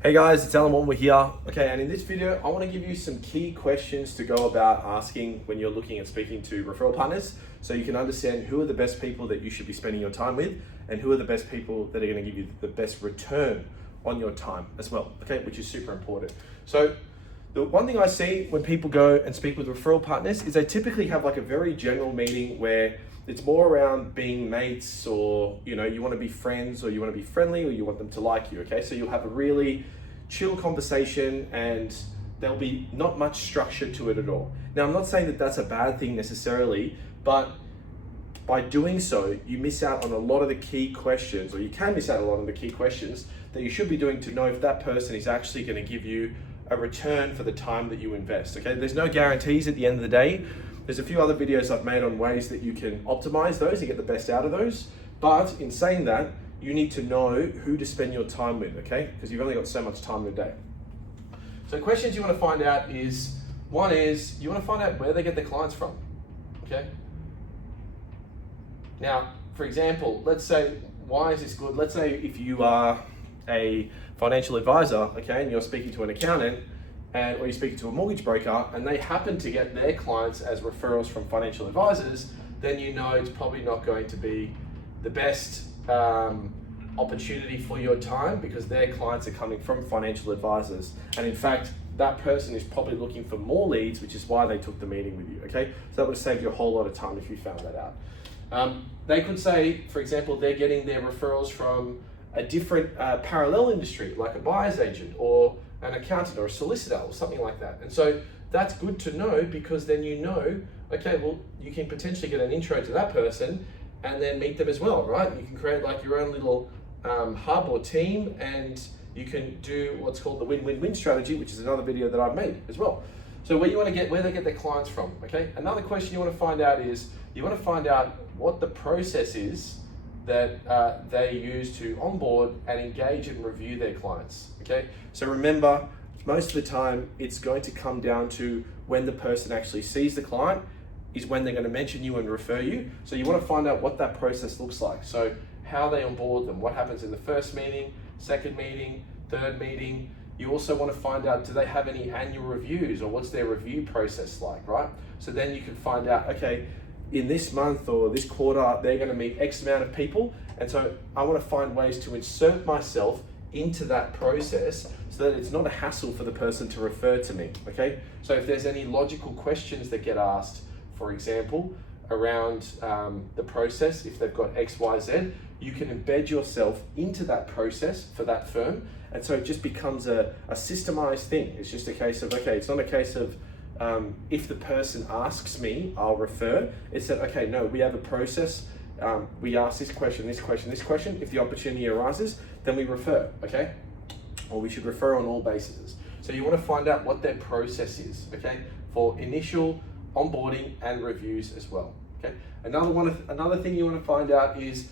Hey guys, it's Allan Whatmore here. Okay, and in this video, I want to give you some key questions to go about asking when you're looking at speaking to referral partners, so you can understand who are the best people that you should be spending your time with, and who are the best people that are going to give you the best return on your time as well, okay, which is super important. So the one thing I see when people go and speak with referral partners is they typically have like a very general meeting where it's more around being mates, or you want to be friends, or you want to be friendly, or you want them to like you. Okay, so you'll have a really chill conversation and there'll be not much structure to it at all. Now, I'm not saying that that's a bad thing necessarily, but by doing so, you miss out on a lot of the key questions, or you can miss out on a lot of the key questions that you should be doing to know if that person is actually going to give you a return for the time that you invest. Okay, there's no guarantees at the end of the day. There's a few other videos I've made on ways that you can optimize those and get the best out of those. But in saying that, you need to know who to spend your time with, okay? Because you've only got so much time in a day. So questions you want to find out is, one is, you want to find out where they get their clients from, okay? Now, for example, let's say, why is this good? Let's say if you are a financial advisor, okay, and you're speaking to an accountant, or you're speaking to a mortgage broker, and they happen to get their clients as referrals from financial advisors, then you know it's probably not going to be the best opportunity for your time, because their clients are coming from financial advisors. And in fact, that person is probably looking for more leads, which is why they took the meeting with you, okay? So that would have saved you a whole lot of time if you found that out. They could say, for example, they're getting their referrals from a different parallel industry, like a buyer's agent, or an accountant, or a solicitor, or something like that. And so that's good to know, because then you know, okay, well, you can potentially get an intro to that person and then meet them as well, right? You can create like your own little hub or team, and you can do what's called the win-win-win strategy, which is another video that I've made as well. So where they get their clients from, okay? Another question you want to find out is, you want to find out what the process is that they use to onboard and engage and review their clients, okay? So remember, most of the time, it's going to come down to when the person actually sees the client is when they're going to mention you and refer you. So you want to find out what that process looks like. So how they onboard them, what happens in the first meeting, second meeting, third meeting. You also want to find out, do they have any annual reviews, or what's their review process like, right? So then you can find out, okay, in this month or this quarter, they're going to meet X amount of people. And so I want to find ways to insert myself into that process so that it's not a hassle for the person to refer to me, okay? So if there's any logical questions that get asked, for example, around the process, if they've got X, Y, Z, you can embed yourself into that process for that firm. And so it just becomes a systemized thing. It's just a case of, okay, it's not a case of, if the person asks me, I'll refer. It's that, okay, no, we have a process. We ask this question, this question, this question. If the opportunity arises, then we refer, okay? Or we should refer on all bases. So you want to find out what their process is, okay? For initial onboarding and reviews as well, okay? Another thing you want to find out is,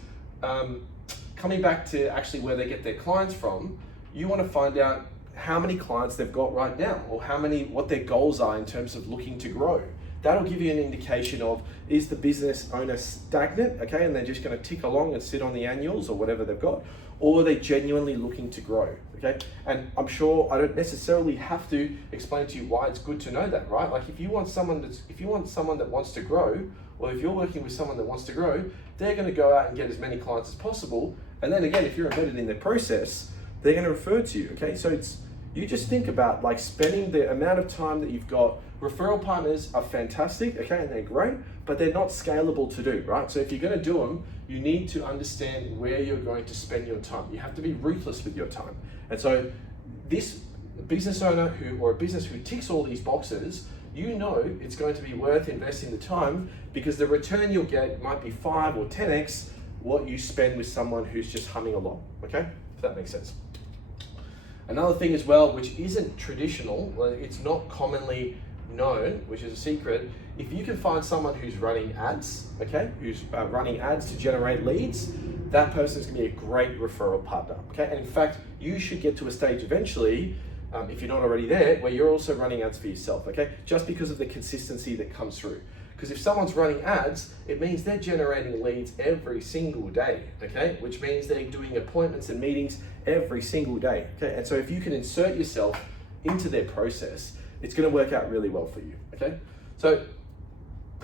coming back to actually where they get their clients from, you want to find out how many clients they've got right now, or what their goals are in terms of looking to grow. That'll give you an indication of, is the business owner stagnant, okay, and they're just going to tick along and sit on the annuals or whatever they've got, or are they genuinely looking to grow, okay? And I'm sure I don't necessarily have to explain to you why it's good to know that, right? Like if you want someone that wants to grow, or if you're working with someone that wants to grow, they're going to go out and get as many clients as possible. And then again, if you're embedded in their process, they're going to refer to you, okay? So you just think about like spending the amount of time that you've got. Referral partners are fantastic, okay, and they're great, but they're not scalable to do, right? So if you're going to do them, you need to understand where you're going to spend your time. You have to be ruthless with your time. And so this business owner or a business who ticks all these boxes, you know it's going to be worth investing the time, because the return you'll get might be 5 or 10x what you spend with someone who's just humming along, okay? If that makes sense. Another thing as well, which isn't traditional, it's not commonly known, which is a secret, if you can find someone who's running ads, okay, who's running ads to generate leads, that person is going to be a great referral partner, okay? And in fact, you should get to a stage eventually, if you're not already there, where you're also running ads for yourself, okay? Just because of the consistency that comes through. Because if someone's running ads, it means they're generating leads every single day, okay? Which means they're doing appointments and meetings every single day. Okay, and so if you can insert yourself into their process, it's going to work out really well for you. Okay, so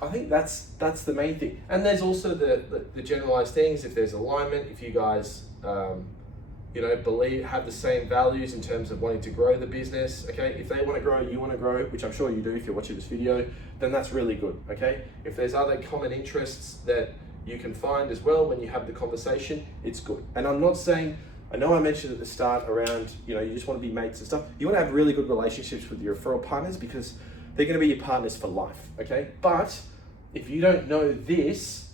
I think that's the main thing. And there's also the generalized things. If there's alignment, if you guys have the same values in terms of wanting to grow the business, okay? If they want to grow, you want to grow, which I'm sure you do if you're watching this video, then that's really good, okay? If there's other common interests that you can find as well when you have the conversation, it's good. And I'm not saying, I know I mentioned at the start around, you just want to be mates and stuff. You want to have really good relationships with your referral partners because they're going to be your partners for life, okay? But if you don't know this,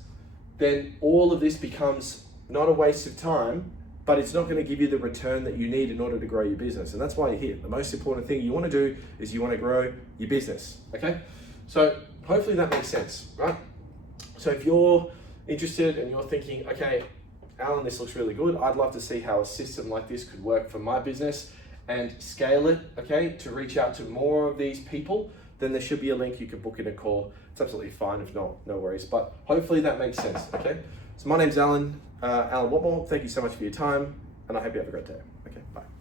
then all of this becomes not a waste of time, but it's not going to give you the return that you need in order to grow your business. And that's why you're here. The most important thing you want to do is you want to grow your business, okay? So hopefully that makes sense, right? So if you're interested and you're thinking, okay, Allan, this looks really good. I'd love to see how a system like this could work for my business and scale it, okay, to reach out to more of these people, then there should be a link. You can book in a call. It's absolutely fine. If not, no worries. But hopefully that makes sense, okay? So my name's Allan Whatmore. Thank you so much for your time, and I hope you have a great day. Okay, bye.